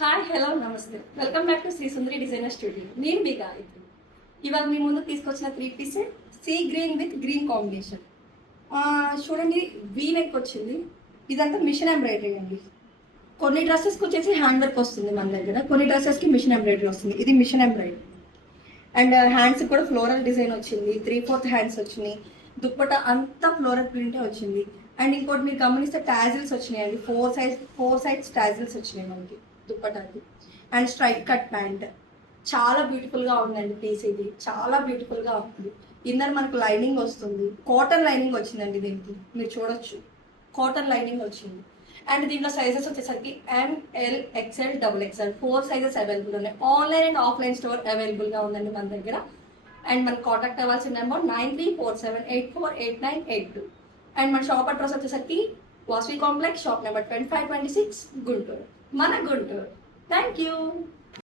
Hi hello నమస్తే welcome back to Shri Sundari designer studio. నేను మీ గాయత్రి. ఇవాళ మీ ముందు తీసుకొచ్చిన 3 piece sea green with green combination. చూడండి, వీ నెక్ వచ్చింది. ఇదంతా మిషన్ ఎంబ్రాయిడరీ అండి. కొన్ని డ్రెస్సెస్కి వచ్చేసి హ్యాండ్ వర్క్ వస్తుంది మన దగ్గర, కొన్ని డ్రెస్సెస్కి మిషన్ ఎంబ్రాయిడరీ వస్తుంది. ఇది మిషన్ ఎంబ్రాయిడరీ అండ్ హ్యాండ్స్ కూడా ఫ్లోరల్ డిజైన్ వచ్చింది. 3/4 హ్యాండ్స్ వచ్చినాయి. దుప్పట అంతా ఫ్లోరల్ ప్రింటే వచ్చింది. అండ్ ఇంకోటి మీరు గమనిస్తే టాజిల్స్ వచ్చినాయండి. ఫోర్ సైడ్స్ టాజిల్స్ వచ్చినాయి మనకి దుప్పటాకి. అండ్ స్ట్రైట్ కట్ ప్యాంట్ చాలా బ్యూటిఫుల్గా ఉందండి. పీస్ ఇది చాలా బ్యూటిఫుల్గా ఉంది. ఇన్నర్ మనకు లైనింగ్ వస్తుంది, కాటన్ లైనింగ్ వచ్చిందండి. దీనికి మీరు చూడొచ్చు, కాటన్ లైనింగ్ వచ్చింది. అండ్ దీంట్లో సైజెస్ వచ్చేసరికి ML XL XXL 4 sizes available ఉన్నాయి. ఆన్లైన్ అండ్ ఆఫ్లైన్ స్టోర్ అవైలబుల్గా ఉందండి మన దగ్గర. అండ్ మనకు కాంటాక్ట్ అవ్వాల్సిన నెంబర్ 9347848982. అండ్ మన షాప్ అడ్రస్ వచ్చేసరికి Vasavi complex, shop number 2526, Guntur, మన గుంటూరు. Thank you.